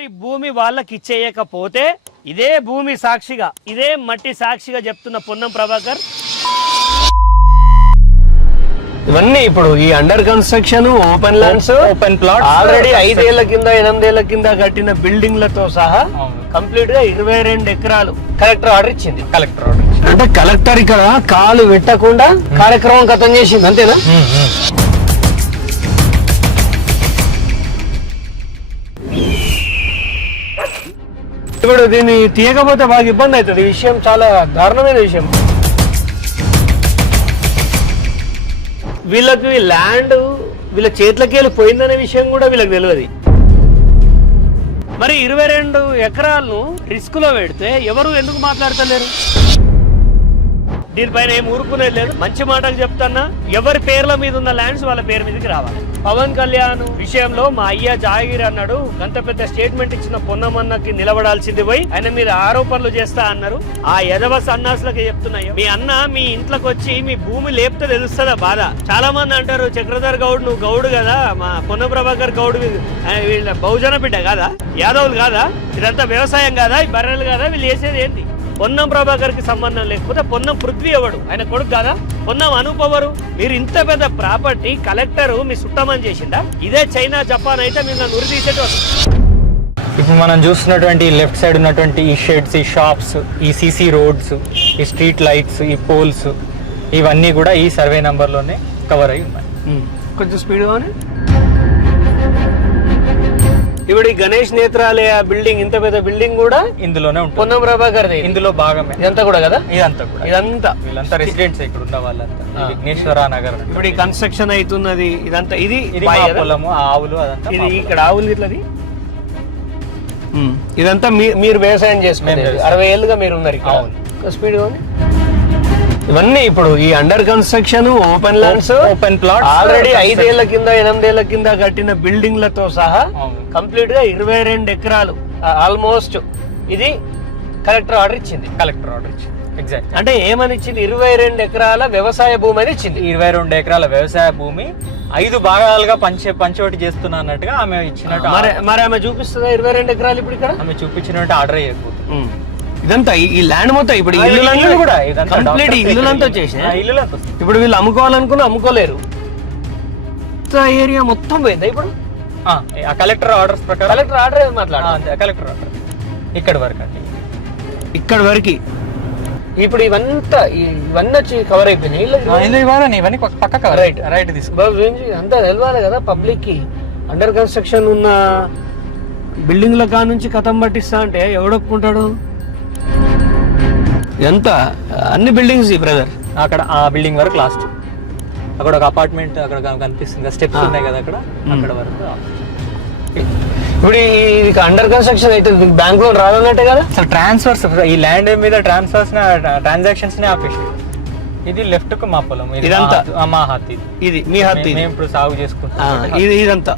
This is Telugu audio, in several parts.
ఎవరి భూమి వాళ్ళకి ఇచ్చేయకపోతే ఇదే భూమి సాక్షిగా, ఇదే మట్టి సాక్షిగా చెప్తున్న పొన్నం ప్రభాకర్, ఇవన్నీ ఇప్పుడు ఈ under construction open lands, open plot already 5 ఏళ్ల కింద 8 ఏళ్ల కింద కట్టిన బిల్డింగ్లతో సహా కంప్లీట్ గా 22 ఎకరాలు కలెక్టర్ ఆర్డర్ ఇచ్చింది. కలెక్టర్ ఆర్డర్ అంటే కలెక్టర్ ఇక్కడ కాలు పెట్టకుండా కార్యక్రమం ఖతం చేసింది, అంతేనా? ఇప్పుడు దీన్ని తీయకపోతే బాగా ఇబ్బంది అవుతుంది. ఈ విషయం చాలా దారుణమైన విషయం. వీళ్ళకి ల్యాండ్ వీళ్ళ చేతులకి వెళ్ళి పోయిందనే విషయం కూడా వీళ్ళకి తెలియదు. మరి 22 ఎకరాలను రిస్క్ లో పెడితే ఎవరు ఎందుకు మాట్లాడతలేరు? దీనిపైన ఏం ఊరుకునేది లేదు. మంచి మాటలు చెప్తాన్నా, ఎవరి పేర్ల మీద ఉన్న ల్యాండ్స్ వాళ్ళ పేరు మీదకి రావాలి. పవన్ కళ్యాణ్ విషయంలో మా అయ్య జాగీర్ అన్నాడు, గంత పెద్ద స్టేట్మెంట్ ఇచ్చిన పొన్నమన్నకి నిలబడాల్సింది పోయి ఆయన మీద ఆరోపణలు చేస్తా అన్నారు. ఆ యదవ సన్నాసులకి చెప్తున్నాయి, మీ అన్న మీ ఇంట్లోకి వచ్చి మీ భూమి లేపితే తెలుస్తుందా బాధ? చాలా మంది అంటారు, చక్రధర్ గౌడ్ నువ్వు గౌడు కదా, మా పొన్న ప్రభాకర్ గౌడ్ వీళ్ళ బహుజన బిడ్డ కాదా, యాదవులు కాదా, ఇదంతా వ్యవసాయం కాదా, ఈ బర్రెలు కాదా, వీళ్ళు చేసేది ఏంటి? పొన్నం ప్రభాకర్ కి సంబంధం లేకపోతే పొన్నం పృథ్వీ ఎవడు? ఆయన కొడుకు కాదా? పొన్నం అనూప్ ఎవరు? మీరు ఇంత పెద్ద ప్రాపర్టీ కలెక్టర్ మీ సుట్టమని చేసిందా? ఇదే చైనా జపాన్ అయితే మీరు నన్ను ఉరి తీసేటోళ్ళు. ఇప్పుడు మనం చూస్తున్నటువంటి లెఫ్ట్ సైడ్ ఉన్నటువంటి ఈ షెడ్స్, ఈ షాప్స్, ఈ సీసీ రోడ్స్, ఈ స్ట్రీట్ లైట్స్, ఈ పోల్స్, ఇవన్నీ కూడా ఈ సర్వే నంబర్లోనే కవర్ అయి ఉన్నాయి. కొంచెం స్పీడ్ గానే. ఇప్పుడు ఈ గణేష్ నేత్రాలయ బిల్డింగ్, ఇంత పెద్ద బిల్డింగ్ కూడా ఇందులోనే ఉంటుంది. పొన్నం ప్రభాకర్ ఇందులో భాగమే ఇదంతా కూడా కదా? ఇదంతా కూడా, ఇదంతా వీళ్ళంతా రెసిడెంట్స్ ఇక్కడ ఉన్న వాళ్ళంతా విఘ్నేశ్వర నగర్. ఇప్పుడు ఈ కన్స్ట్రక్షన్ అవుతున్నది ఇదంతా, ఇది పొలము, ఆవులు, అదంతా ఇది ఇక్కడ ఆవులు ఇట్లది. ఇదంతా మీరు వ్యవసాయం చేసుకున్నారు, 60 ఏళ్ళుగా మీరు ఉన్నారు ఇక్కడ. స్పీడ్ గా ఇవన్నీ ఇప్పుడు ఈ under construction open lands, open plot already 5 ఏళ్ల కింద 8 ఏళ్ల కింద కట్టిన బిల్డింగ్లతో సహా కంప్లీట్ గా 22 ఎకరాలు ఆల్మోస్ట్. ఇది కలెక్టర్ ఆర్డర్ ఇచ్చింది. కలెక్టర్ ఆర్డర్ ఇచ్చింది. ఎగ్జాక్ట్. అంటే ఏమని ఇచ్చింది? 22 ఎకరాల వ్యవసాయ భూమి అని ఇచ్చింది. 22 ఎకరాల వ్యవసాయ భూమి 5 భాగాలుగా పంచోటి చేస్తున్నా అన్నట్టుగా ఆమె ఇచ్చినట్టు. మరి ఆమె చూపిస్తుందా 22 ఎకరాలు? ఇప్పుడు ఇక్కడ ఆమె చూపించినట్టు ఆర్డర్ చేయకపోతుంది. ఇదంతా ఈ ల్యాండ్ మొత్తం ఇప్పుడు ఇల్లులంతా కూడా కంప్లీట్ ఇల్లులంతా వచ్చేసి ఇప్పుడు వీళ్ళు అమ్ముకోవాలనుకుని అమ్ముకోలేరు. ఏరియా మొత్తం పోయిందా ఇప్పుడు? కలెక్టర్ ఆర్డర్స్ ప్రకారం. కలెక్టర్ ఆర్డర్ మాట్లాడాలి. కలెక్టర్ ఆర్డర్ ఇక్కడ వరకు అండి, ఇక్కడ వరకు. ఇప్పుడు ఇవన్నీ వచ్చి కవర్ అయిపోయినాయి. ఇవన్నీ పక్క కవర్. రైట్ రైట్ తీసుకో. అంతా తెలవాలి కదా పబ్లిక్ కి. అండర్ కన్స్ట్రక్షన్ ఉన్న బిల్డింగ్ల కా నుంచి కథం పట్టిస్తా అంటే ఎవడొప్పుకుంటాడు? ఎంత అన్ని బిల్డింగ్స్ బ్రదర్. అక్కడ ఆ బిల్డింగ్ వరకు లాస్ట్, అక్కడ ఒక అపార్ట్మెంట్ అక్కడ కనిపిస్తుంది, స్టెప్స్ ఉన్నాయి కదా అక్కడ, అక్కడ వరకు. ఇప్పుడు ఇది అండర్ కన్స్ట్రక్షన్ అయితే బ్యాంక్ లోన్ రాదన్నట్టే కదా. అసలు ట్రాన్స్ఫర్స్, ఈ ల్యాండ్ మీద ట్రాన్స్ఫర్స్ ట్రాన్సాక్షన్స్ నే ఆపేసి. ఇది లెఫ్ట్ కు మా పొలం, ఇదంతా మా హత్తి, ఇది మీ హత్తి. మేము ఇప్పుడు సాగు చేసుకుంటాం. ఇదంతా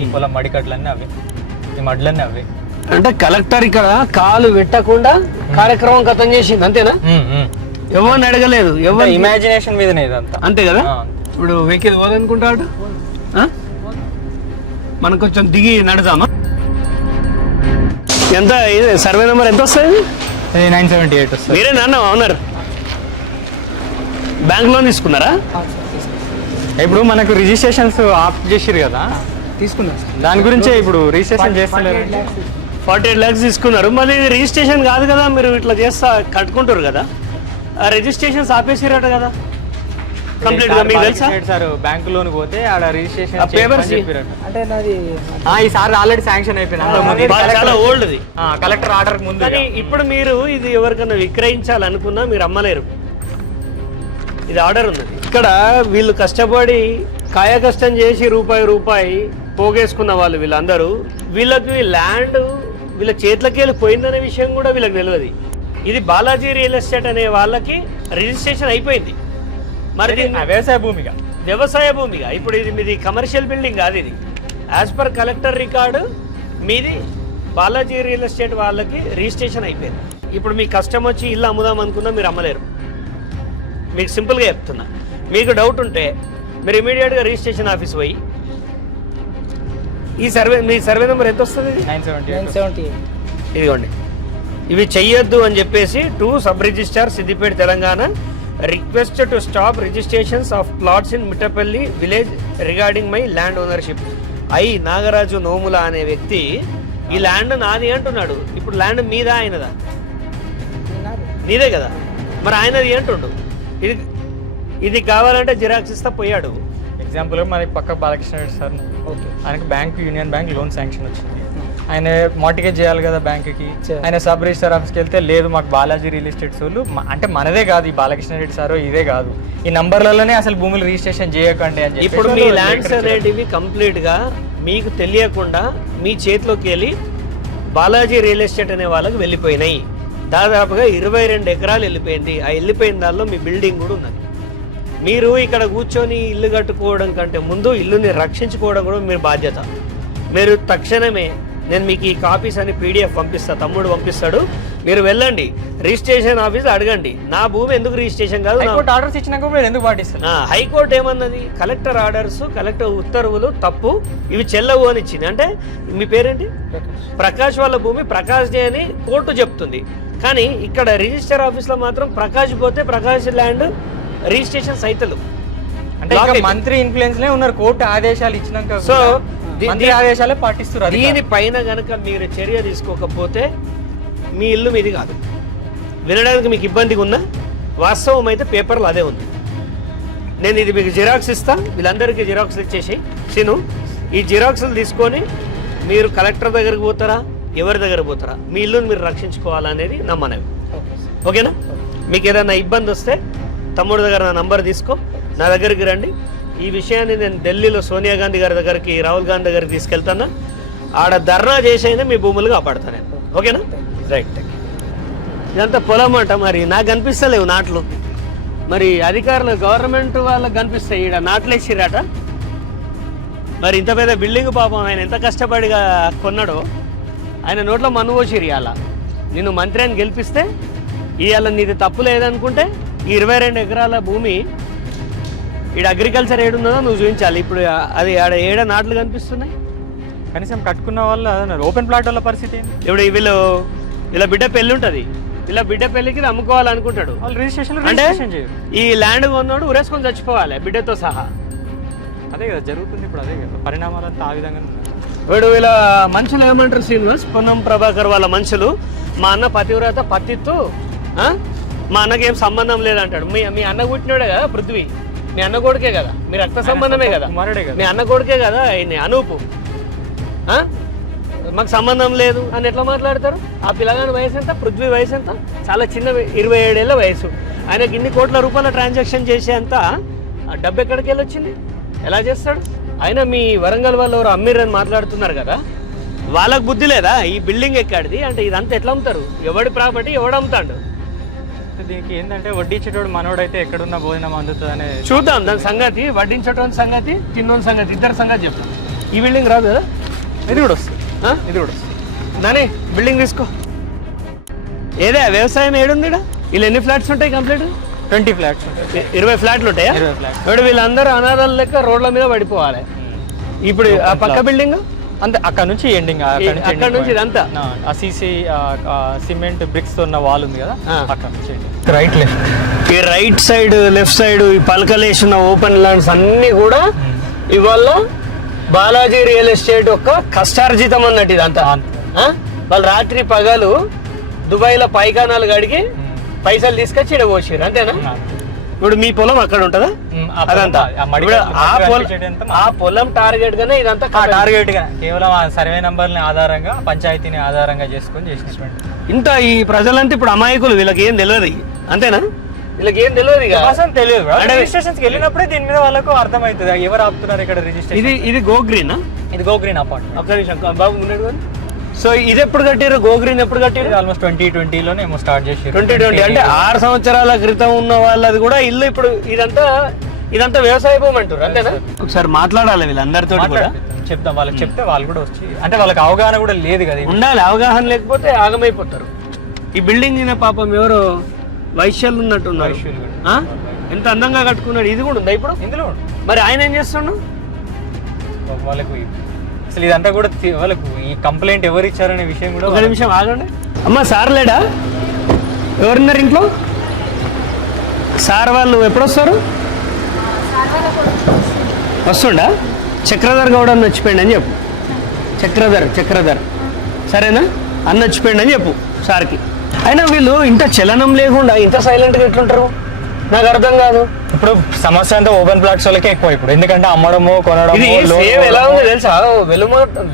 ఈ పొలం మడికట్లన్నీ అవే, ఈ మడ్లన్నీ అవే. అంటే కలెక్టర్ ఇక్కడ కాలు పెట్టకుండా కార్యక్రమం ఖతం చేసింది, అంతేనా? ఎవరిని అడగలేదు, ఎవరు ఇమాజినేషన్ మీదనే ఇదంతా, అంతే కదా. ఇప్పుడు వెహికల్ పోదనుకుంటాడు, మనం కొంచెం దిగి నడదామా? ఎంత సర్వే నెంబర్ ఎంత వస్తుంది? 978 వస్తుంది. మీరే నాన్న ఓనర్? బ్యాంక్ లోన్ తీసుకున్నారా? ఇప్పుడు మనకు రిజిస్ట్రేషన్స్ ఆఫ్ చేసిరు కదా, తీసుకున్నారు. దాని గురించే ఇప్పుడు రిజిస్ట్రేషన్ చేస్తున్నారు. 48 lakhs తీసుకున్నారు. మళ్ళీ రిజిస్ట్రేషన్ కాదు కదా, మీరు ఇట్లా చేస్తా కట్టుకుంటారు కదా, ఆ రిజిస్ట్రేషన్స్ ఆపేసిరట కదా కంప్లీట్ గా. మీకు తెలుసా సార్, బ్యాంక్ లోన్ పోతే ఆడ రిజిస్ట్రేషన్ పేపర్స్ అంటే నాది ఈసారి ఆల్రెడీ శాంక్షన్ అయిపోయింది, చాలా ఓల్డ్. కలెక్టర్ ఆర్డర్ ముందు. కానీ ఇప్పుడు మీరు ఇది ఎవరికైనా విక్రయించాలనుకున్నా మీరు అమ్మలేరు, ఇది ఆర్డర్ ఉన్నది. ఇక్కడ వీళ్ళు కష్టపడి కాయ కష్టం చేసి రూపాయి పోగేసుకున్న వాళ్ళు వీళ్ళందరూ, వీళ్ళకి ల్యాండ్ వీళ్ళ చేతులకి వెళ్ళి పోయిందనే విషయం కూడా వీళ్ళకి తెలియదు. ఇది బాలాజీ రియల్ ఎస్టేట్ అనే వాళ్ళకి రిజిస్ట్రేషన్ అయిపోయింది. మరి వ్యవసాయ భూమిగా ఇప్పుడు ఇది మీది కమర్షియల్ బిల్డింగ్ కాదు, ఇది యాజ్ పర్ కలెక్టర్ రికార్డు మీది బాలాజీ రియల్ ఎస్టేట్ వాళ్ళకి రిజిస్ట్రేషన్ అయిపోయింది. ఇప్పుడు మీ కష్టం వచ్చి ఇల్లు అమ్ముదాం అనుకున్నా మీరు అమ్మలేరు. మీకు సింపుల్గా చెప్తున్నా, మీకు డౌట్ ఉంటే మీరు ఇమీడియట్గా రిజిస్ట్రేషన్ ఆఫీస్ పోయి ఈ సర్వే మీ సర్వే నెంబర్ ఎంత వస్తుంది? 978. ఇదిగోండి, ఇవి చెయ్యొద్దు అని చెప్పేసి to sub registrar Siddipet Telangana request to stop registrations of plots in Mittapalli village regarding my land ownership. Nagaraju Nomula అనే వ్యక్తి ఈ ల్యాండ్ నాది అంటున్నాడు. ఇప్పుడు ల్యాండ్ మీదా ఆయనదా? నీదే కదా, మరి ఆయనది అంటుండు. ఇది కావాలంటే జిరాక్స్ ఇస్తా పోయాడు. ఎగ్జాంపుల్ మరి పక్క బాలకృష్ణ రెడ్డి సార్, ఆయనకి bank union bank loan sanction వచ్చింది. ఆయన మార్టిగేజ్ చేయాలి కదా బ్యాంక్కి. ఆయన సబ్ రిజిస్టర్ ఆఫీస్కి వెళ్తే లేదు మాకు బాలాజీ రియల్ ఎస్టేట్స్ వాళ్ళు, అంటే మనదే కాదు ఈ బాలకృష్ణ రెడ్డి సార్ ఇదే కాదు, ఈ నంబర్లలోనే అసలు భూములు రిజిస్ట్రేషన్ చేయకండి అని చెప్పి. ఇప్పుడు మీ ల్యాండ్స్ అనేటివి కంప్లీట్ గా మీకు తెలియకుండా మీ చేతిలోకి వెళ్ళి బాలాజీ రియల్ ఎస్టేట్ అనే వాళ్ళకి వెళ్ళిపోయినాయి. దాదాపుగా 22 ఎకరాలు వెళ్ళిపోయింది. ఆ వెళ్ళిపోయిన దానిలో మీ బిల్డింగ్ కూడా ఉన్నది. మీరు ఇక్కడ కూర్చొని ఇల్లు కట్టుకోవడం కంటే ముందు ఇల్లుని రక్షించుకోవడం కూడా మీరు బాధ్యత. మీరు తక్షణమే నేను మీకు ఈ కాపీస్ అని PDF పంపిస్తా, తమ్ముడు పంపిస్తాడు. మీరు వెళ్ళండి రిజిస్ట్రేషన్ ఆఫీస్ అడగండి, నా భూమి ఎందుకు రిజిస్ట్రేషన్ కాదు. ఆర్డర్స్ ఇచ్చినాక మీరు ఎందుకు పాటిస్తారు? హైకోర్టు ఏమన్నది? కలెక్టర్ ఆర్డర్స్, కలెక్టర్ ఉత్తర్వులు తప్పు, ఇవి చెల్లవు అని ఇచ్చింది. అంటే మీ పేరేంటి? ప్రకాష్ వాళ్ళ భూమి ప్రకాష్ డే అని కోర్టు చెప్తుంది. కానీ ఇక్కడ రిజిస్టర్ ఆఫీస్లో మాత్రం ప్రకాష్ పోతే ప్రకాష్ ల్యాండ్ రిజిస్ట్రేషన్ సైతలు. అంటే మంత్రి ఇన్ఫ్లుయెన్స్ లే ఉన్నారు, కోర్టు ఆదేశాలు ఇచ్చినాక సో మంత్రి ఆదేశాలే పాటిస్తున్నారు. దీనిపైన గనక మీరు చర్య తీసుకోకపోతే మీ ఇల్లు మీది కాదు. వినడానికి మీకు ఇబ్బందిగా ఉన్నా వాస్తవం అయితే పేపర్లో అదే ఉంది. నేను ఇది మీకు జిరాక్స్ ఇస్తా, వీళ్ళందరికీ జిరాక్స్ ఇచ్చేసి సీను ఈ జిరాక్స్లు తీసుకొని మీరు కలెక్టర్ దగ్గరికి పోతారా, ఎవరి దగ్గర పోతారా, మీ ఇల్లుని మీరు రక్షించుకోవాలనేది నా మనవి. ఓకేనా? మీకు ఏదైనా ఇబ్బంది వస్తే తమ్ముడు దగ్గర నా నంబర్ తీసుకో, నా దగ్గరికి రండి. ఈ విషయాన్ని నేను ఢిల్లీలో సోనియా గాంధీ గారి దగ్గరికి, రాహుల్ గాంధీ దగ్గరికి తీసుకెళ్తాను. ఆడ ధర్నా చేసి అయినా మీ భూములు కాపాడుతాను నేను. ఓకేనా? రైట్. ఇదంతా పొలం అంట, మరి నాకు కనిపిస్తలేవు నాట్లు. మరి అధికారులు గవర్నమెంట్ వాళ్ళకి కనిపిస్తాయి, ఈడ నాట్లు వేసిరాట. మరి ఇంత పెద్ద బిల్డింగ్ పాపం ఆయన ఎంత కష్టపడిగా కొన్నాడో, ఆయన నోట్లో మన్ను పోసిరు. ఇవాళ నిన్ను మంత్రి అని గెలిపిస్తే ఇవాళ నీది తప్పు లేదనుకుంటే ఈ 22 ఎకరాల భూమి ఈడ అగ్రికల్చర్ ఏడున్నదో నువ్వు చూపించాలి. ఇప్పుడు అది ఆడ ఏడ నాట్లు కనిపిస్తున్నాయి. కనీసం కట్టుకున్న వాళ్ళు అన్నారు. ఓపెన్ ప్లాట్ వాళ్ళ పరిస్థితి ఏంటి? ఇప్పుడు వీళ్ళ బిడ్డ పెళ్ళి ఉంటుంది, వీళ్ళ బిడ్డ పెళ్ళికి ఇది అమ్ముకోవాలనుకుంటాడు. వాళ్ళు రిజిస్ట్రేషన్ అంటే ఈ ల్యాండ్ కొన్నాడు ఉరేసుకొని చచ్చిపోవాలి బిడ్డతో సహా. అదే కదా జరుగుతుంది ఇప్పుడు. అదే కదా పరిణామాలంతా ఆ విధంగా. వీడు వీళ్ళ మనుషులు ఏమంటారు శ్రీనివాస్, పొన్నం ప్రభాకర్ వాళ్ళ మనుషులు, మా అన్న పతివ్రత పత్తిత్తు, మా అన్నకి ఏం సంబంధం లేదంటాడు. మీ అన్న పుట్టినాడే కదా పృథ్వీ, మీ అన్న కొడుకే కదా, మీ రక్త సంబంధమే కదా, మీ అన్న కొడుకే కదా ఆయన అనూపు. మాకు సంబంధం లేదు అని ఎట్లా మాట్లాడతారు? ఆ పిల్లగాని వయసు ఎంత, పృథ్వీ వయసు ఎంత? చాలా చిన్న 27 ఏళ్ళ వయసు. ఆయనకి ఇన్ని కోట్ల రూపాయల ట్రాన్సాక్షన్ చేసేంత డబ్బు ఎక్కడికి వెళ్ళి వచ్చింది? ఎలా చేస్తాడు? ఆయన మీ వరంగల్ వాళ్ళు ఎవరు అమ్మిరని మాట్లాడుతున్నారు కదా, వాళ్ళకు బుద్ధి లేదా? ఈ బిల్డింగ్ ఎక్కడిది అంటే ఇదంతా ఎట్లా అమ్ముతారు? ఎవడి ప్రాపర్టీ ఎవడు అమ్ముతాడు? దీనికి ఏంటంటే వడ్డించేటోడు మనోడైతే ఎక్కడున్న భోజనం అందుతుంది అనే చూద్దాం. దాని సంగతి, వడ్డించటోని సంగతి, తిన్నోని సంగతి, ఇద్దరు సంగతి చెప్తాం. ఈ బిల్డింగ్ రాదు కదా, ఇది కూడా వస్తుంది. ఇది కూడా వస్తుంది. నాని బిల్డింగ్ తీసుకో. ఏదే వ్యవసాయం ఏడుంది? వీళ్ళు ఎన్ని ఫ్లాట్స్ ఉంటాయి కంప్లీట్? 20 ఫ్లాట్స్. 20 ఫ్లాట్లు ఉంటాయా? 20 ఫ్లాట్స్. ఇప్పుడు వీళ్ళందరూ అనాథాల లెక్క రోడ్ల మీద పడిపోవాలి. ఇప్పుడు ఆ పక్క బిల్డింగ్ అంతే, అక్కడ నుంచి ఎండింగ్. అక్కడ నుంచి ఇదంతా సిసి సిమెంట్ బ్రిక్స్ తో ఉన్న వాల్ ఉంది కదా, అక్కడ నుంచి రైట్ లెఫ్ట్. ఈ రైట్ సైడ్ లెఫ్ట్ సైడ్ ఈ పలకలేసిన ఓపెన్ ల్యాండ్స్ అన్ని కూడా ఇవాళ బాలాజీ రియల్ ఎస్టేట్ యొక్క కష్టార్జితం అన్నట్టు. ఇదంతా వాళ్ళు రాత్రి పగలు దుబాయ్లో పైకానాలు కడిగి పైసలు తీసుకొచ్చి ఇక్కడ పోసారు, అంతేనా? ఇప్పుడు మీ పొలం అక్కడ ఉంటుందా? అదంతా ఆ పొలం టార్గెట్ గానే ఇదంతా టార్గెట్ గా కేవలం ఆ సర్వే నంబర్ని ఆధారంగా, పంచాయతీని ఆధారంగా చేసుకొని చేసినటువంటి. ఇంత ఈ ప్రజలంతా ఇప్పుడు అమాయకులు, వీళ్ళకి ఏం తెలియదు, అంతేనా? వీళ్ళకి ఏం తెలియదు, తెలియదు. రిజిస్ట్రేషన్ వెళ్ళినప్పుడే దీని మీద వాళ్ళకు అర్థమవుతుంది ఎవరు ఆపుతున్నారు ఇక్కడ రిజిస్ట్రేషన్. ఇది గో గ్రీన్, ఇది గో గ్రీన్ అపార్ట్మెంట్. ఒక్క నిమిషం బాబు ఉన్నాడు. సో ఇది ఎప్పుడు కట్టారు? గో గ్రీన్ ఎప్పుడు కట్టారు? ఆల్మోస్ట్ 2020లోనే స్టార్ట్ చేసి. 2020 అంటే 6 సంవత్సరాల క్రితం ఉన్న వాళ్ళది కూడా ఇల్లు. ఇప్పుడు ఇదంతా వ్యవసాయ భూమి అంటారు, అంతేనా? ఒకసారి మాట్లాడాలి వీళ్ళందరితో కూడా, చెప్తాం. వాళ్ళకి చెప్తే వాళ్ళు కూడా వచ్చి, అంటే వాళ్ళకి అవగాహన కూడా లేదు కదా, ఉండాలి. అవగాహన లేకపోతే ఆగమైపోతారు. ఈ బిల్డింగ్ పాపం ఎవరో వైశ్యాలు ఉన్నట్టున్నారు, ఎంత అందంగా కట్టుకున్నాడు. ఇది కూడా ఉందా ఇప్పుడు ఇందులో? మరి ఆయన ఏం చేస్తున్నాడు? వాళ్ళకు అసలు ఇదంతా కూడా వాళ్ళకు ఈ కంప్లైంట్ ఎవరు ఇచ్చారనే విషయం కూడా ఒక నిమిషం ఆగండి. అమ్మ సార్ లేడా? ఎవరున్నారు ఇంట్లో? సార్ వాళ్ళు ఎప్పుడు వస్తారు? వస్తుండా? చక్రధర్ గౌడ్ అన్న వచ్చిపోయింది అని చెప్పు. చక్రధర్ సరేనా? అన్న వచ్చిపోయింది అని చెప్పు సార్కి. అయినా వీళ్ళు ఇంత చలనం లేకుండా ఇంత సైలెంట్గా ఎట్లుంటారు నాకు అర్థం కాదు. ఇప్పుడు సమస్య అంతా ఓపెన్ ప్లాట్స్ వాళ్ళకే ఎక్కువ ఇప్పుడు, ఎందుకంటే అమ్మడము ఇది కొనడము సేమ్ ఎలా ఉంది తెలుసా?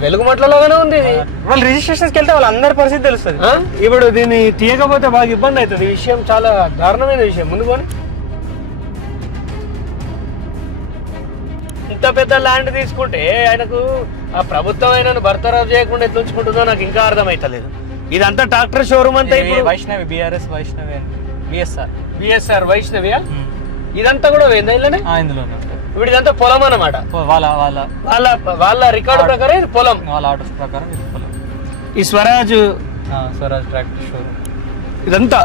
వెలుగుమట్లలోనే ఉంది ఇది. వాళ్ళు రిజిస్ట్రేషన్స్కి వెళ్తే వాళ్ళందరి పరిస్థితి తెలుస్తుంది. ఇప్పుడు దీన్ని తీయకపోతే బాగా ఇబ్బంది అవుతుంది. ఈ విషయం చాలా దారుణమైన విషయం. ముందు పోనీ. ఇంత పెద్ద ల్యాండ్ తీసుకుంటే ఆయనకు ఆ ప్రభుత్వం ఆయనను బర్తరఫ్ చేయకుండా ఎట్లా ఉంచుకుంటుందో నాకు ఇంకా అర్థమైతలేదు. ఇదంతా ట్రాక్టర్ షోరూమ్ అంతా ఇప్పుడు వైష్ణవి బిఆర్ఎస్ వైష్ణవి బిఎస్ఆర్ వైష్ణవియా ఇదంతా కూడా పోయిందా ఇందులోనే? ఇందులో ఇప్పుడు ఇదంతా పొలం అన్నమాట. వాళ్ళ రికార్డు ప్రకారం ఇది పొలం. వాళ్ళ ఆర్డర్స్ ప్రకారం ఇది పొలం. ఈ స్వరాజ్ ట్రాక్టర్ షోరూమ్ ఇదంతా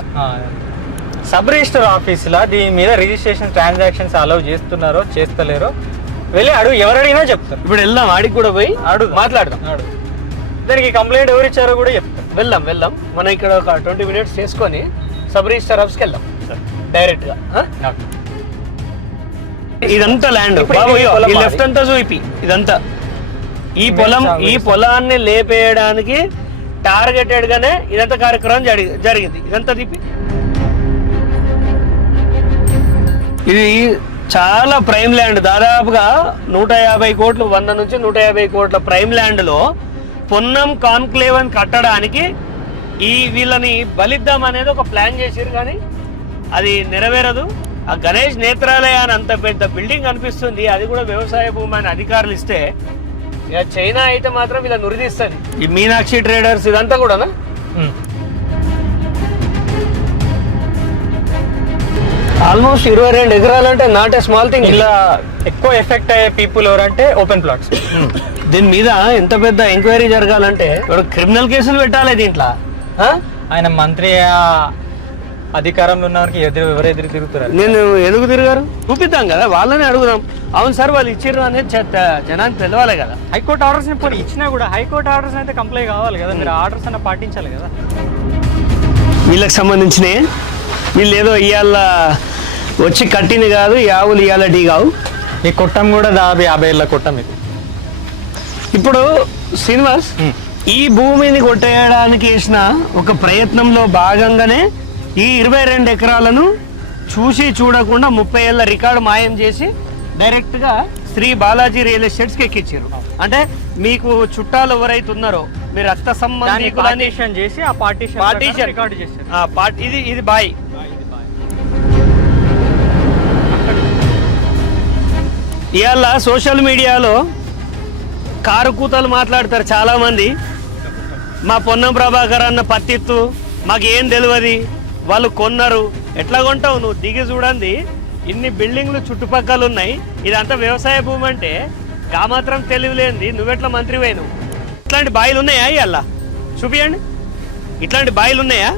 సబ్ రిజిస్టర్ ఆఫీసులో దీని మీద రిజిస్ట్రేషన్ ట్రాన్సాక్షన్స్ అలౌ చేస్తున్నారో చేస్తలేరో వెళ్ళి అడుగు, ఎవరు అడిగినా చెప్తారు. ఇప్పుడు వెళ్దాం, ఆడికి కూడా పోయి మాట్లాడదాం. దానికి కంప్లైంట్ ఎవరు ఇచ్చారో కూడా చెప్తారు. వెళ్దాం. మనం ఇక్కడ ఒక 20 minutes చేసుకొని సబ్ రిజిస్టర్ ఆఫీస్కి వెళ్దాం డైరెక్ట్ గా. ఇదంతా ల్యాండ్ లెఫ్ట్ అంతా చూపి. ఇదంతా ఈ పొలాన్ని లేపేయడానికి టార్గెటెడ్ గానే ఇదంతా కార్యక్రమం జరిగింది. ఇదంతా తిప్పి ఇది చాలా ప్రైమ్ ల్యాండ్. దాదాపుగా 150 కోట్లు, 100 నుంచి 150 కోట్ల ప్రైమ్ ల్యాండ్ లో పొన్నం కాన్క్లేవ్ అని కట్టడానికి వీళ్ళని బలిద్దాం అనేది ఒక ప్లాన్ చేశారు, కానీ అది నెరవేరదు. ఆ గణేష్ నేత్రాలయ అని అంత పెద్ద బిల్డింగ్ అనిపిస్తుంది, అది కూడా వ్యవసాయ భూమి అని అధికారులు ఇస్తే ఇక చైనా అయితే మాత్రం వీళ్ళ నురిదిస్తుంది. ఈ మీనాక్షి ట్రేడర్స్ ఇదంతా కూడానా? ఆల్మోస్ట్ 22 ఎకరాలంటే నాట్ ఏ స్మాల్ థింగ్. ఇలా ఎక్కువ ఎఫెక్ట్ అయ్యే పీపుల్ ఎవరంటే ఓపెన్ ప్లాట్స్. దీని మీద ఎంత పెద్ద ఎంక్వైరీ జరగాలంటే క్రిమినల్ కేసులు పెట్టాలి దీంట్లో. ఆయన మంత్రి అధికారంలో ఉన్న వారికి ఎవరు ఎదురు తిరుగుతారు? నేను ఎందుకు తిరిగారు చూపిద్దాం కదా, వాళ్ళని అడుగుదాం. అవును సార్ వాళ్ళు ఇచ్చిర్రు అనేది జనానికి తెలవాలి కదా. హైకోర్టు ఆర్డర్స్ ఇప్పుడు ఇచ్చినా కూడా హైకోర్టు ఆర్డర్స్ అయితే కంప్లై కావాలి కదా, మీరు ఆర్డర్స్ అన్న పాటించాలి కదా. వీళ్ళకి సంబంధించినవి వీళ్ళు ఏదో ఇవాళ వచ్చి కట్టింది కాదు, ఈ ఆవులు ఇవాళ టీ కావు. ఈ కొట్టం కూడా దాదాపు 50 ఏళ్ళ కొట్టం ఇది. ఇప్పుడు శ్రీనివాస్ ఈ భూమిని కొట్టేయడానికి చేసిన ఒక ప్రయత్నంలో భాగంగానే ఈ 22 ఎకరాలను చూసి చూడకుండా 30 ఏళ్ళ రికార్డు మాయం చేసి డైరెక్ట్ గా శ్రీ బాలాజీ రియల్ ఎస్టేట్స్కి ఎక్కించారు. అంటే మీకు చుట్టాలు ఎవరైతే ఉన్నారో మీరు రక్త సంబంధికులని చేసి ఆ పార్టీషన్ రికార్డు చేశారు. ఇది బాయ్. ఇవాళ సోషల్ మీడియాలో కారు కూతలు మాట్లాడతారు చాలా మంది. మా పొన్నం ప్రభాకర్ అన్న పత్తిత్తు మాకు ఏం తెలియదు, వాళ్ళు కొన్నారు. ఎట్లా కొంటావు నువ్వు? దిగి చూడండి, ఇన్ని బిల్డింగ్లు చుట్టుపక్కల ఉన్నాయి. ఇదంతా వ్యవసాయ భూమి అంటే గా మాత్రం తెలియలేంది. నువ్వెట్లా మంత్రి పోయినావు? ఇట్లాంటి బాయిలు ఉన్నాయా? ఇవాళ చూపియండి, ఇట్లాంటి బాయిలు ఉన్నాయా?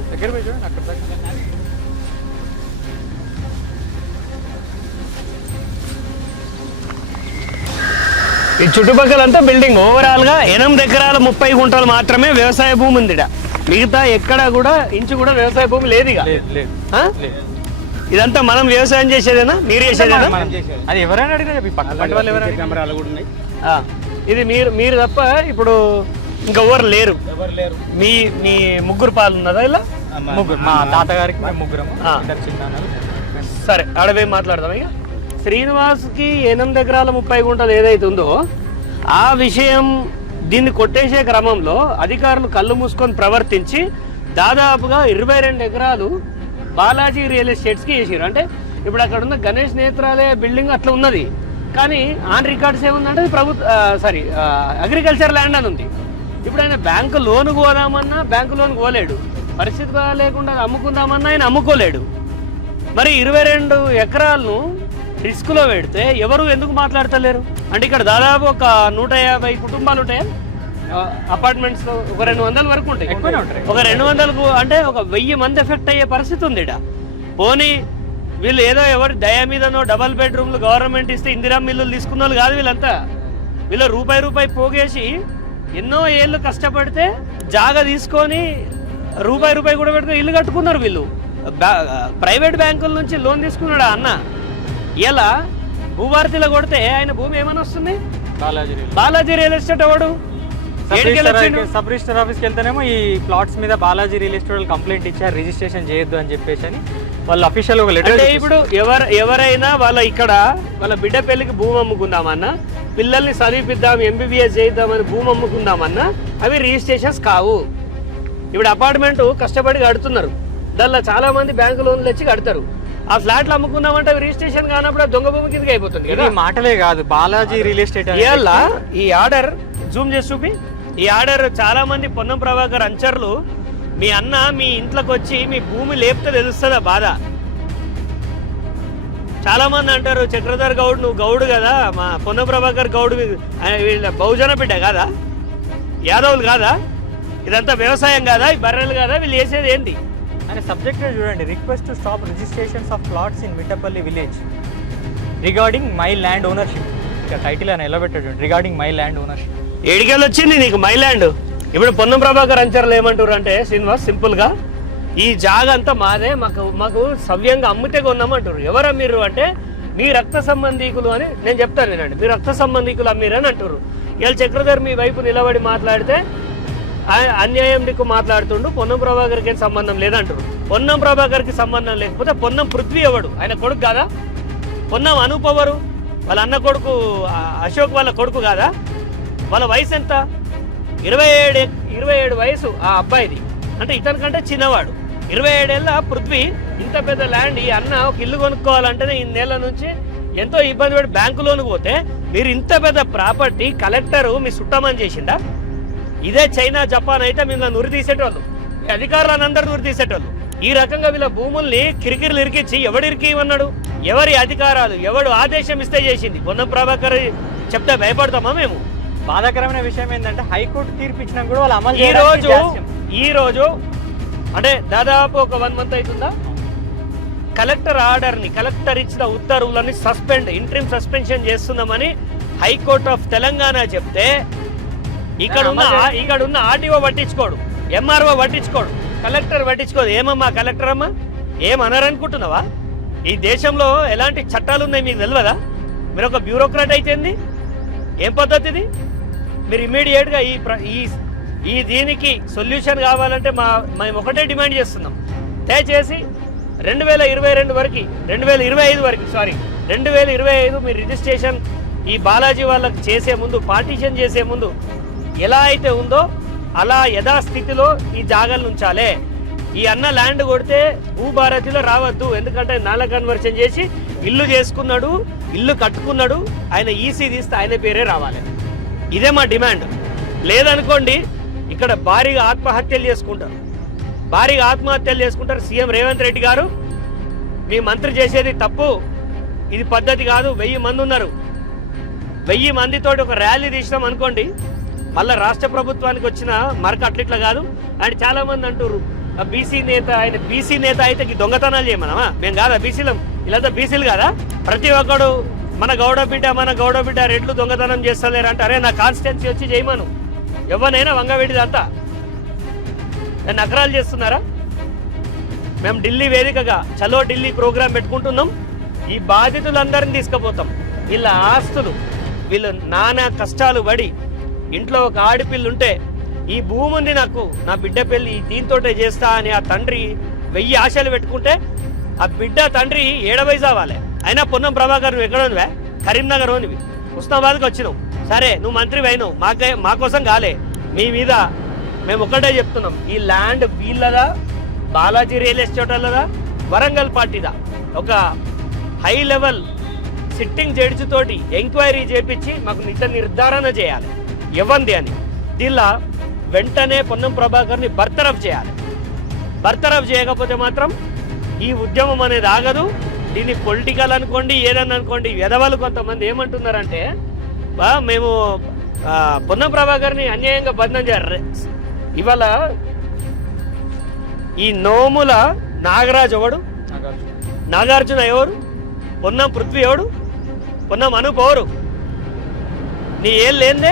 ఈ చుట్టుపక్కలంతా బిల్డింగ్. ఓవరాల్ గా 8 ఎకరాల 30 గుంటలు మాత్రమే వ్యవసాయ భూమి ఉంది. మిగతా ఎక్కడ కూడా ఇంచు కూడా వ్యవసాయ భూమి లేదు. ఇదంతా మనం వ్యవసాయం చేసేదేనా? మీరు చేసేదేనా? అది ఎవరైనా అడిగినా ఇది మీరు తప్ప ఇప్పుడు ఇంకెవరు లేరు. మీ ముగ్గురు పాలు ఉన్నదా ఇలా? ముగ్గురు. మా తాతగారికి ముగ్గురు. సరే ఆడవే మాట్లాడదాం. ఇక శ్రీనివాస్కి 8 ఎకరాల 30 గుంటలు ఏదైతే ఉందో ఆ విషయం దీన్ని కొట్టేసే క్రమంలో అధికారులు కళ్ళు మూసుకొని ప్రవర్తించి దాదాపుగా 22 ఎకరాలు బాలాజీ రియల్ ఎస్టేట్స్కి వేసారు. అంటే ఇప్పుడు అక్కడ ఉన్న గణేష్ నేత్రాలయ బిల్డింగ్ అట్లా ఉన్నది, కానీ ఆన్ రికార్డ్స్ ఏముందంటే అగ్రికల్చర్ ల్యాండ్ అని ఉంది. ఇప్పుడు ఆయన బ్యాంకు లోన్ పోదామన్నా బ్యాంకు లోన్ పోలేడు, పరిస్థితి లేకుండా అమ్ముకుందామన్నా ఆయన అమ్ముకోలేడు. మరి 22 ఎకరాలను రిస్క్లో పెడితే ఎవరు ఎందుకు మాట్లాడతలేరు? అంటే ఇక్కడ దాదాపు ఒక 150 కుటుంబాలు ఉంటాయా అపార్ట్మెంట్స్ లో? ఒక 200 వరకు ఉంటాయి. ఒక 200 అంటే ఒక 1000 మంది ఎఫెక్ట్ అయ్యే పరిస్థితి ఉంది ఇక్కడ. పోనీ వీళ్ళు ఏదో ఎవరు దయ మీదనో డబల్ బెడ్రూమ్లు గవర్నమెంట్ ఇస్తే ఇందిరా మిల్లులు తీసుకున్న వాళ్ళు కాదు వీళ్ళంతా. వీళ్ళు రూపాయి పోగేసి ఎన్నో ఏళ్ళు కష్టపడితే జాగా తీసుకొని రూపాయి కూడా పెట్టుకొని ఇల్లు కట్టుకున్నారు. వీళ్ళు ప్రైవేట్ బ్యాంకుల నుంచి లోన్ తీసుకున్నాడు అన్న. ఇలా భూభారతిలో కొడితే ఆయన భూమి ఏమని వస్తుంది? బాలాజీ రియల్ ఎస్టేట్ ఎవడు? సబ్ రిజిస్టర్ ఆఫీస్కి వెళ్తేనేమో ఈ ప్లాట్స్ మీద బాలాజీ రియల్ ఎస్టేట్ వాళ్ళు కంప్లైంట్ ఇచ్చారు, రిజిస్ట్రేషన్ చేయొద్దు అని చెప్పేసి అని వాళ్ళు అఫీషియల్ ఒక లెటర్. ఇప్పుడు ఎవరైనా వాళ్ళ బిడ్డ పెళ్లికి భూమి అమ్ముకుందామన్నా, పిల్లల్ని చదివిపిద్దాం ఎంబీబీఎస్ చేద్దామని భూమి అమ్ముకుందామన్నా అవి రిజిస్ట్రేషన్స్ కావు. ఇప్పుడు అపార్ట్మెంట్ కష్టపడి కడుతున్నారు, దానిలో చాలా మంది బ్యాంకు లోన్లు తెచ్చి కడతారు. ఆ ఫ్లాట్లు అమ్ముకున్నామంటే అవి రిజిస్ట్రేషన్ కానప్పుడు దొంగ భూమి కిందకి అయిపోతుంది కదా. మాటలే కాదు, బాలాజీ రియల్ ఎస్టేట్ ఈ ఆర్డర్ జూమ్ చేసి చూపి. ఈ ఆర్డర్ చాలా మంది పొన్నం ప్రభాకర్ అంచర్లు మీ అన్న మీ ఇంట్లోకి వచ్చి మీ భూమి లేపితే తెలుస్తుందా బాధ. చాలా మంది అంటారు చక్రధర్ గౌడ్ నువ్వు గౌడు కదా, మా పొన్నం ప్రభాకర్ గౌడ్ వీళ్ళ బహుజన బిడ్డ కాదా, యాదవులు కాదా, ఇదంతా వ్యవసాయం కాదా, ఈ బర్రెలు కాదా, వీళ్ళు చేసేది ఏంటి అనే సబ్జెక్ట్ చూడండి. Request to stop registrations of plots in Vittapalli village regarding my land ownership. ఇక టైటిల్ అని ఎలా పెట్టాడు, రిగార్డింగ్ మై ల్యాండ్ ఓనర్షిప్. ఏడికెళ్ళి వచ్చింది నీకు మై ల్యాండ్? ఇప్పుడు పొన్నం ప్రభాకర్ అంచర్లు ఏమంటారు అంటే శ్రీనివాస్ సింపుల్ గా ఈ జాగా అంతా మాదే, మాకు సవ్యంగా అమ్మితే కొన్నామంటారు. ఎవరు అమ్మిర్రు అంటే మీ రక్త సంబంధీకులు అని నేను చెప్తాను వినండి. మీ రక్త సంబంధీకులు అమ్మిరని అంటారు. ఇవాళ చక్రధర్ మీ వైపు నిలబడి మాట్లాడితే అన్యాయం నీకు మాట్లాడుతుండు, పొన్నం ప్రభాకర్కి ఏం సంబంధం లేదంటారు. పొన్నం ప్రభాకర్కి సంబంధం లేకపోతే పొన్నం పృథ్వీ ఎవడు? ఆయన కొడుకు కాదా? పొన్నం అనూప్ ఎవరు? వాళ్ళ అన్న కొడుకు అశోక్ వాళ్ళ కొడుకు కాదా? వాళ్ళ వయసు ఎంత? 27 వయసు ఆ అబ్బాయిది. అంటే ఇతని కంటే చిన్నవాడు. 27 ఏళ్ళ పృథ్వీ ఇంత పెద్ద ల్యాండ్. ఈ అన్న ఒక ఇల్లు కొనుక్కోవాలంటేనే ఈ నెల నుంచి ఎంతో ఇబ్బంది పడి బ్యాంకు లోన్కి పోతే మీరు ఇంత పెద్ద ప్రాపర్టీ కలెక్టర్ మీ సుట్టమని చేసిందా? ఇదే చైనా జపాన్ అయితే మిమ్మల్ని నురి తీసేటోళ్ళు, అధికారులను అందరూ నురి తీసేటోళ్ళు. ఈ రకంగా వీళ్ళ భూముల్ని కిరికిరిలు ఇరికిచ్చి ఎవడు ఇరికివన్నాడు? ఎవరి అధికారాలు ఎవడు ఆదేశం ఇస్తే చేసింది? పొన్నం ప్రభాకర్ చెప్తే భయపడతామా మేము? బాధాకరమైన విషయం ఏంటంటే హైకోర్టు తీర్పు ఇచ్చినా కూడా వాళ్ళు అమలు ఈ రోజు అంటే దాదాపు ఒక 1 మంత్ అవుతుందా కలెక్టర్ ఆర్డర్ని, కలెక్టర్ ఇచ్చిన ఉత్తర్వులని ఇంట్రీమ్ సస్పెన్షన్ చేస్తున్నామని హైకోర్టు ఆఫ్ తెలంగాణ చెప్తే ఇక్కడున్న ఆర్టీఓ పట్టించుకోడు, ఎంఆర్ఓ పట్టించుకోడు, కలెక్టర్ పట్టించుకోదు. ఏమమ్మా కలెక్టర్ అమ్మా ఏమనరనుకుంటున్నావా? ఈ దేశంలో ఎలాంటి చట్టాలు ఉన్నాయి మీకు తెలియదా? మీరు ఒక బ్యూరోక్రాట్ అయితేంది? ఏం పద్ధతి ఇది? మీరు ఇమ్మీడియట్గా ఈ దీనికి సొల్యూషన్ కావాలంటే మేము ఒకటే డిమాండ్ చేస్తున్నాం. దయచేసి 2025 వరకు మీరు రిజిస్ట్రేషన్ ఈ బాలాజీ వాళ్ళకి చేసే ముందు, పార్టీషన్ చేసే ముందు ఎలా అయితే ఉందో అలా యథాస్థితిలో ఈ జాగాలు ఉంచాలే. ఈ అన్న ల్యాండ్ కొడితే భూభారతిలో రావద్దు. ఎందుకంటే నాల కన్వర్షన్ చేసి ఇల్లు చేసుకున్నాడు, ఇల్లు కట్టుకున్నాడు. ఆయన ఈసీ తీస్తే ఆయన పేరే రావాలి. ఇదే మా డిమాండ్. లేదనుకోండి ఇక్కడ భారీగా ఆత్మహత్యలు చేసుకుంటారు. సీఎం రేవంత్ రెడ్డి గారు మీ మంత్రి చేసేది తప్పు, ఇది పద్ధతి కాదు. 1000 మంది ఉన్నారు, 1000 మందితోటి ఒక ర్యాలీ తీసినాం అనుకోండి, మళ్ళీ రాష్ట్ర ప్రభుత్వానికి వచ్చిన మరక అట్లిట్లా కాదు. అండ్ చాలా మంది అంటారు బీసీ నేత, ఆయన బీసీ నేత అయితే దొంగతనాలు చేయమనమా? మేము కాదా బీసీలం? ఇలాంతా బీసీలు కాదా? ప్రతి ఒక్కడు మన గౌడ బిడ్డ రెడ్లు దొంగతనం చేస్తలేరు అంటారే. నా కాన్స్టిట్యున్సీ వచ్చి చేయమను, ఎవరినైనా వంగబెట్టిదంతా నగరాలు చేస్తున్నారా? మేము ఢిల్లీ వేదికగా చలో ఢిల్లీ ప్రోగ్రాం పెట్టుకుంటున్నాం. ఈ బాధితులందరినీ తీసుకుపోతాం. వీళ్ళ ఆస్తులు, వీళ్ళు నానా కష్టాలు పడి ఇంట్లో ఒక ఆడపిల్లు ఉంటే ఈ భూమిని నాకు నా బిడ్డ పెళ్ళి దీంతోటే చేస్తా అని ఆ తండ్రి 1000 ఆశలు పెట్టుకుంటే ఆ బిడ్డ తండ్రి ఏడవై సావాలి. అయినా పొన్నం ప్రభాకర్ నువ్వు ఎక్కడోనివే? కరీంనగర్ ఓనివి, ఉస్మానాబాద్కి వచ్చినావు. సరే నువ్వు మంత్రి అయినావు, మా కోసం కాలే. మీ మీద మేము ఒకటే చెప్తున్నాం, ఈ ల్యాండ్ వీళ్ళదా, బాలాజీ రియల్ ఎస్టేట్ వాళ్ళదా, వరంగల్ పార్టీదా? ఒక హై లెవెల్ సిట్టింగ్ జడ్జి తోటి ఎంక్వైరీ చేపించి మాకు నిర్ధారణ చేయాలి ఇవ్వండి అని. దీనిలో వెంటనే పొన్నం ప్రభాకర్ని బర్తరఫ్ చేయాలి. బర్తరఫ్ చేయకపోతే మాత్రం ఈ ఉద్యమం అనేది ఆగదు. దీన్ని పొలిటికల్ అనుకోండి, ఏదన్నా అనుకోండి. ఎదవలు కొంతమంది ఏమంటున్నారంటే మేము పొన్నం ప్రభాకర్ని అన్యాయంగా బంధం చేయాలి. ఇవాళ ఈ నోముల నాగరాజు ఎవడు? నాగార్జున ఎవరు? పొన్నం పృథ్వీ ఎవడు? పొన్నం అనూప్ ఎవరు? నీ ఏం లేదే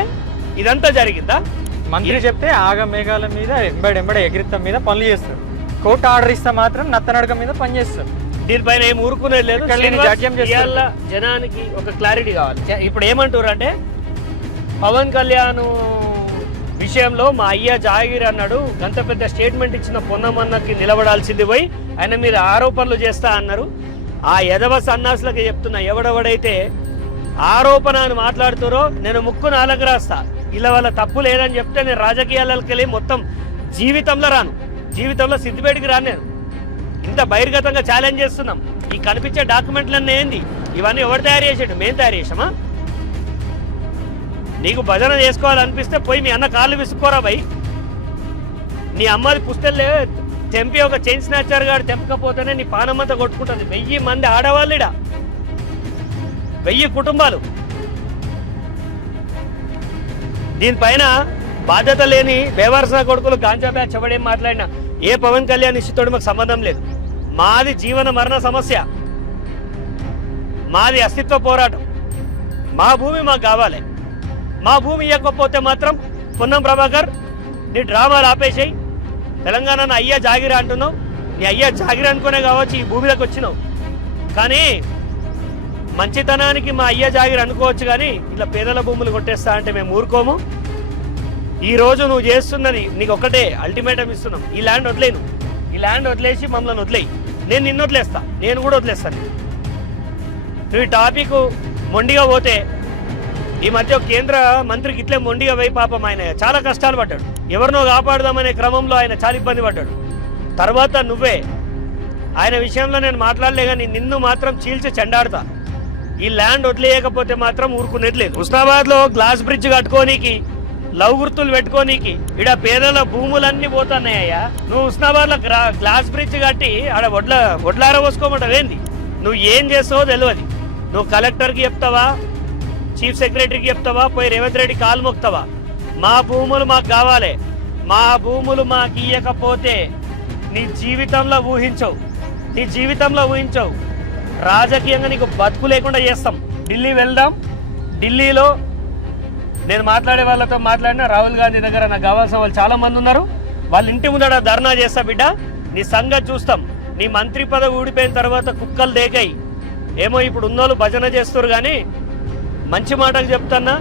ఇదంతా జరిగిందా? మంత్రి చెప్తే ఆగ మేఘాల మీద ఎంబడి ఎగిరితం మీద పనులు చేస్తారు. కోర్టు ఆర్డర్ ఇస్తే మాత్రం నత్తనడక మీద పని చేస్తారు. దీనిపైన ఏం ఊరుకునేది లేదు. ఇవాళ జనానికి ఒక క్లారిటీ కావాలి. ఇప్పుడు ఏమంటారు అంటే పవన్ కళ్యాణ్ విషయంలో మా అయ్య జాగీర్ అన్నాడు, గంత పెద్ద స్టేట్మెంట్ ఇచ్చిన పొన్నమన్నకి నిలబడాల్సింది పోయి ఆయన మీద ఆరోపణలు చేస్తా అన్నారు. ఆ యదవ సన్నాసులకి చెప్తున్నా, ఎవడెవడైతే ఆరోపణ అని మాట్లాడుతారో నేను ముక్కు నాలుగు రాస్తా. ఇలా వాళ్ళ తప్పు లేదని చెప్తే నేను రాజకీయాలకు వెళ్ళి మొత్తం జీవితంలో రాను, జీవితంలో సిద్దిపేటకి రాను. నేను ఇంత బహిర్గతంగా ఛాలెంజ్ చేస్తున్నాం. ఈ కనిపించే డాక్యుమెంట్లన్నీ ఏంది? ఇవన్నీ ఎవరు తయారు చేసాడు? మేము తయారు చేసామా? నీకు భజన చేసుకోవాలనిపిస్తే పోయి మీ అన్న కాళ్ళు విసుక్కోరా భయ్. నీ అమ్మది పుస్తెల్లే తెంపి ఒక చైన్ స్నాచర్ గారు తెంపకపోతేనే నీ పానమంతా కొట్టుకుంటుంది. 1000 మంది ఆడవాళ్ళు ఇడ, 1000 కుటుంబాలు. దీనిపైన బాధ్యత లేని బేవర్సన కొడుకులు గాంజా బ్యాచ్ ఎవడేం మాట్లాడినా ఏ పవన్ కళ్యాణ్ ఇష్టతోడు మాకు సంబంధం లేదు. మాది జీవన మరణ సమస్య, మాది అస్తిత్వ పోరాటం. మా భూమి మాకు కావాలి. మా భూమి ఇవ్వకపోతే మాత్రం పొన్నం ప్రభాకర్ నీ డ్రామాలు ఆపేసాయి. తెలంగాణను అయ్యా జాగిరా అంటున్నావు. నీ అయ్యా జాగిరా అనుకునే కావచ్చు ఈ భూమిలోకి వచ్చినావు. కానీ మంచితనానికి మా అయ్యా జాగిర అనుకోవచ్చు, కానీ ఇట్లా పేదల భూములు కొట్టేస్తా అంటే మేము ఊరుకోము. ఈ రోజు నువ్వు చేస్తున్నది నీకు ఒక్కటే అల్టిమేటం ఇస్తున్నాం. ఈ ల్యాండ్ వదిలేను, ఈ ల్యాండ్ వదిలేసి మమ్మల్ని వదిలేయి. నేను నిన్ను వదిలేస్తా, నేను కూడా వదిలేస్తాను. నువ్వు ఈ టాపిక్ మొండిగా పోతే ఈ మధ్య కేంద్ర మంత్రికి ఇట్లే మొండిగా పోయి పాపం ఆయన చాలా కష్టాలు పడ్డాడు. ఎవరినో కాపాడుదామనే క్రమంలో ఆయన చాలా ఇబ్బంది పడ్డాడు. తర్వాత నువ్వే ఆయన విషయంలో నేను మాట్లాడలే, కానీ నిన్ను మాత్రం చీల్చి చెండాడుతా. ఈ ల్యాండ్ వదిలేయకపోతే మాత్రం ఊరుకునేది లేదు. హుస్నాబాద్లో గ్లాస్ బ్రిడ్జ్ కట్టుకోనీకి, లవ్ గుర్తులు పెట్టుకోనీకి ఇడ పేదల భూములన్నీ పోతున్నాయ్యా. నువ్వు హుస్నాబాద్లో గ్లాస్ బ్రిడ్జ్ కట్టి ఆడ వడ్లార పోసుకోమంటావేంది? నువ్వు ఏం చేస్తావో తెలియదు. నువ్వు కలెక్టర్కి చెప్తావా, చీఫ్ సెక్రటరీకి చెప్తావా, పోయి రేవంత్ రెడ్డి కాలు మొక్తావా? మా భూములు మాకు కావాలి, మా భూములు మాకు ఇయ్యకపోతే నీ జీవితంలో ఊహించవు, నీ జీవితంలో ఊహించవు. రాజకీయంగా నీకు బతుకు లేకుండా చేస్తాం. ఢిల్లీ వెళ్దాం. ఢిల్లీలో నేను మాట్లాడే వాళ్ళతో మాట్లాడినా రాహుల్ గాంధీ దగ్గర నాకు కావాల్సిన వాళ్ళు చాలా మంది ఉన్నారు. వాళ్ళ ఇంటి ముందర ధర్నా చేస్తా బిడ్డ. నీ సంగతి చూస్తాం. నీ మంత్రి పదవి ఊడిపోయిన తర్వాత కుక్కలు దేకాయి. ఏమో ఇప్పుడు ఉన్నోళ్ళు భజన చేస్తారు, కానీ మంచి మాటలు చెప్తాన్నా.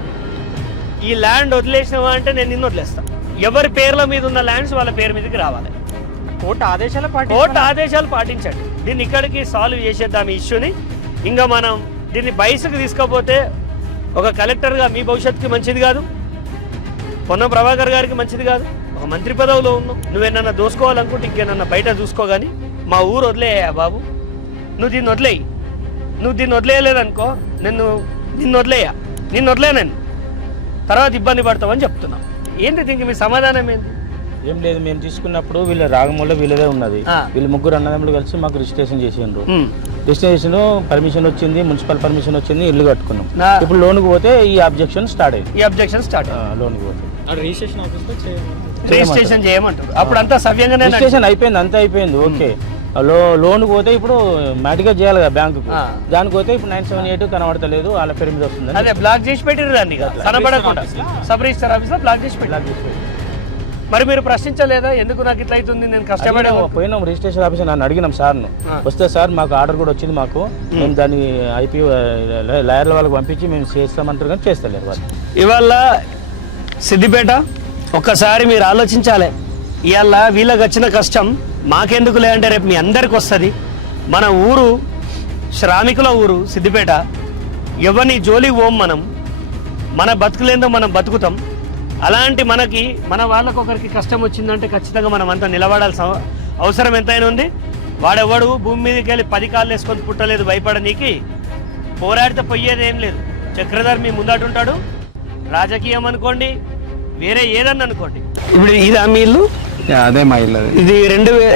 ఈ ల్యాండ్ వదిలేసినవా అంటే నేను నిన్ను వదిలేస్తా. ఎవరి పేర్ల మీద ఉన్న ల్యాండ్స్ వాళ్ళ పేరు మీదకి రావాలి. కోర్టు ఆదేశాలు పాటించండి. దీన్ని ఇక్కడికి సాల్వ్ చేసేద్దాం ఈ ఇష్యూని. ఇంకా మనం దీన్ని బయసుకు తీసుకపోతే ఒక కలెక్టర్గా మీ భవిష్యత్తుకి మంచిది కాదు, పొన్నం ప్రభాకర్ గారికి మంచిది కాదు. ఒక మంత్రి పదవిలో ఉన్నావు. నువ్వేనన్నా దోసుకోవాలనుకుంటే ఇంకేనన్నా బయట చూసుకో, కానీ మా ఊరు వదిలేయా బాబు. నువ్వు దీన్ని వదిలేయి. నువ్వు దీన్ని వదిలేయలేదనుకో, నిన్ను వదిలేయా నేను తర్వాత ఇబ్బంది పడతావని చెప్తున్నా. ఏంటి దీనికి మీ సమాధానం ఏంటి? ఏం లేదు, మేము తీసుకున్నప్పుడు వీళ్ళ రాగంలో వీళ్ళదే ఉన్నది. వీళ్ళు ముగ్గురు అన్నదమ్ములు కలిసి మాకు రిజిస్ట్రేషన్ చేసిండ్రు. రిజిస్ట్రేషన్ పర్మిషన్ వచ్చింది, మున్సిపల్ పర్మిషన్ వచ్చింది, ఇల్లు కట్టుకున్నాం. ఇప్పుడు లోన్కి పోతే ఈ అబ్జెక్షన్ స్టార్ట్ అయింది. లోన్కి పోతే రిజిస్ట్రేషన్ చేయమంటారు. అప్పుడు అంతా సవ్యంగానే రిజిస్ట్రేషన్ అయిపోయింది, అంతా అయిపోయింది. ఓకే, లోన్ పోతే ఇప్పుడు మ్యాటిగా చేయాలి కదా బ్యాంకుకు. దానికి పోతే ఇప్పుడు 978 కనబడతలేదు, వాళ్ళ పేరు మీద వస్తుంది. అదే బ్లాక్ చేసి పెట్టిరు దాన్ని కనబడకుండా. సబ్ రిజిస్టర్ ఆఫీస్ లో బ్లాక్ చేసి పెట్టి. మరి మీరు ప్రశ్నించలేదా? ఎందుకు నాకు ఇట్లా అవుతుంది, నేను కష్టపడే పోయినాం రిజిస్ట్రేషన్ ఆఫీసర్, నన్ను అడిగినాం సార్ను. వస్తే సార్ మాకు ఆర్డర్ కూడా వచ్చింది, మాకు మేము దాన్ని ఐపీ లాయర్ల వాళ్ళకి పంపించి మేము చేస్తామంటారు, కానీ చేస్తలేరు వాళ్ళు. ఇవాళ సిద్దిపేట ఒక్కసారి మీరు ఆలోచించాలి. ఇవాళ వీళ్ళకి వచ్చిన కష్టం మాకెందుకు లేదంటే రేపు మీ అందరికి వస్తుంది. మన ఊరు శ్రామికుల ఊరు సిద్దిపేట. ఎవరిని జోలికి పోం మనం, మన బతుకులేందో మనం బతుకుతాం. అలాంటి మన వాళ్ళకు ఒకరికి కష్టం వచ్చిందంటే ఖచ్చితంగా మనం అంతా నిలబడాల్సిన అవసరం ఎంతైనా ఉంది. వాడెవడు భూమి మీదకి వెళ్ళి 10 కాళ్ళు వేసుకొని పుట్టలేదు భయపడనీకి. పోరాడితే పోయేది ఏం లేదు. చక్రధర్ మీ ముందట ఉంటాడు. రాజకీయం అనుకోండి, వేరే ఏదన్నా అనుకోండి. ఇప్పుడు ఇది మీ ఇల్లు? అదే మా ఇల్లు. ఇది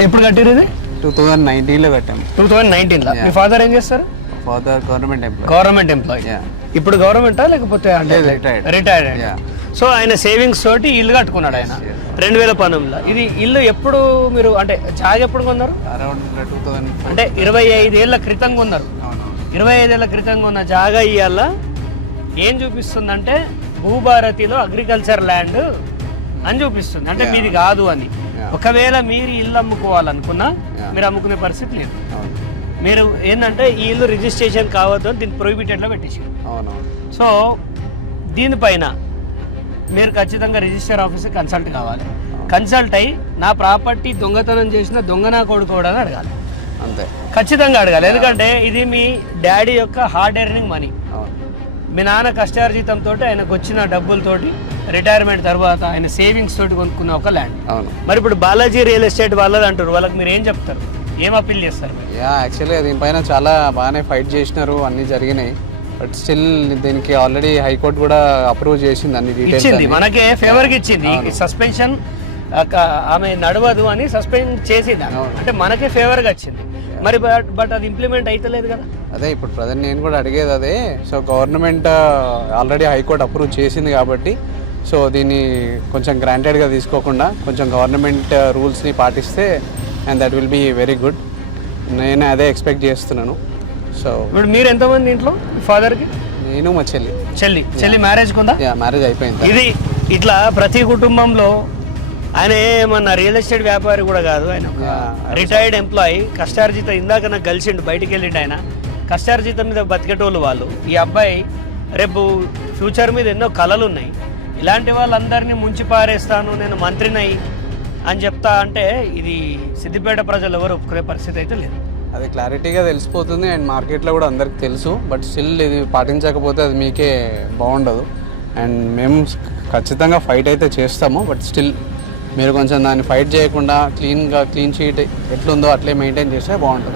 ఎప్పుడు కట్టారు? ఇది 2019లో కట్టాము. 2019లో. మీ ఫాదర్ ఏం చేస్తారు? Father government employee. ఇప్పుడు గవర్నమెంటా లేకపోతే రిటైర్డ్? సో ఆయన సేవింగ్స్ తోటి ఇల్లు కట్టుకున్నాడు ఆయన 2012లో. ఇది ఇల్లు ఎప్పుడు మీరు అంటే జాగ ఎప్పుడు కొన్నారు? అంటే 25 ఏళ్ల క్రితం కొన్నారు. 25 ఏళ్ల క్రితం కొన్న జాగా ఇవాళ ఏం చూపిస్తుందంటే భూభారతిలో అగ్రికల్చర్ ల్యాండ్ అని చూపిస్తుంది, అంటే మీది కాదు అని. ఒకవేళ మీరు ఇల్లు అమ్ముకోవాలనుకున్నా మీరు అమ్ముకునే పరిస్థితి లేదు. మీరు ఏంటంటే ఈ ఇల్లు రిజిస్ట్రేషన్ కావద్దు అని దీన్ని ప్రొహిబిటెడ్లో పెట్టేసారు. సో దీనిపైన మీరు ఖచ్చితంగా రిజిస్టర్ ఆఫీస్కి కన్సల్ట్ కావాలి. కన్సల్ట్ అయ్యి నా ప్రాపర్టీ దొంగతనం చేసిన దొంగ నా కొడుకోవడానికి అడగాలి. అంతే, ఖచ్చితంగా అడగాలి. ఎందుకంటే ఇది మీ డాడీ యొక్క హార్డ్ ఎర్నింగ్ మనీ. మీ నాన్న కష్టార్జితంతో ఆయనకు వచ్చిన డబ్బులతోటి రిటైర్మెంట్ తర్వాత ఆయన సేవింగ్స్ తోటి కొనుక్కున్న ఒక ల్యాండ్. మరి ఇప్పుడు బాలాజీ రియల్ ఎస్టేట్ వాళ్ళది అంటారు, వాళ్ళకి మీరు ఏం చెప్తారు, ఏం అప్పీల్ చేస్తారు? యాక్చువల్లీ దీనిపైన చాలా బాగానే ఫైట్ చేసినారు, అన్నీ జరిగినాయి. బట్ స్టిల్ దీనికి ఆల్రెడీ హైకోర్టు కూడా అప్రూవ్ చేసింది, అన్ని ఇచ్చింది, మనకే ఫేవర్గా ఇచ్చింది. సస్పెన్షన్ ఆమె నడవదు అని సస్పెండ్ చేసింది, అంటే మనకే ఫేవర్గా వచ్చింది. మరి బట్ అది ఇంప్లిమెంట్ అవుతలేదు కదా. అదే ఇప్పుడు ప్రజెంట్ నేను కూడా అడిగేది అదే. So government already high court approve చేసింది కాబట్టి సో దీన్ని కొంచెం గ్రాంటెడ్గా తీసుకోకుండా కొంచెం గవర్నమెంట్ రూల్స్ని పాటిస్తే and that will be very good. నేను అదే ఎక్స్పెక్ట్ చేస్తున్నాను. సో ఇప్పుడు మీరు ఎంతమంది ఇంట్లో? ఫాదర్కి? నేను మా చెల్లి మ్యారేజ్ కుందా? మ్యారేజ్ అయిపోయింది. ఇది ఇట్లా ప్రతి కుటుంబంలో ఆయన ఏమన్నా రియల్ ఎస్టేట్ వ్యాపారి కూడా కాదు, ఆయన రిటైర్డ్ ఎంప్లాయీ, కష్టార్జిత. ఇందాక నాకు కలిసిండు, బయటికి వెళ్ళిండు. ఆయన కష్టార్జితం మీద బతికేటోళ్ళు వాళ్ళు. ఈ అబ్బాయి రేపు ఫ్యూచర్ మీద ఎన్నో కళలు ఉన్నాయి. ఇలాంటి వాళ్ళందరినీ ముంచి పారేస్తాను, నేను మంత్రినై అని చెప్తా అంటే ఇది సిద్దిపేట ప్రజలు ఎవరు ఒప్పుకునే పరిస్థితి అయితే లేదు. అది క్లారిటీగా తెలిసిపోతుంది అండ్ మార్కెట్లో కూడా అందరికి తెలుసు. బట్ స్టిల్ ఇది పాటించకపోతే అది మీకే బాగుండదు. అండ్ మేము ఖచ్చితంగా ఫైట్ అయితే చేస్తాము. బట్ స్టిల్ మీరు కొంచెం దాన్ని ఫైట్ చేయకుండా క్లీన్ షీట్ ఎట్లుందో అట్లే మెయింటైన్ చేస్తే బాగుంటుంది.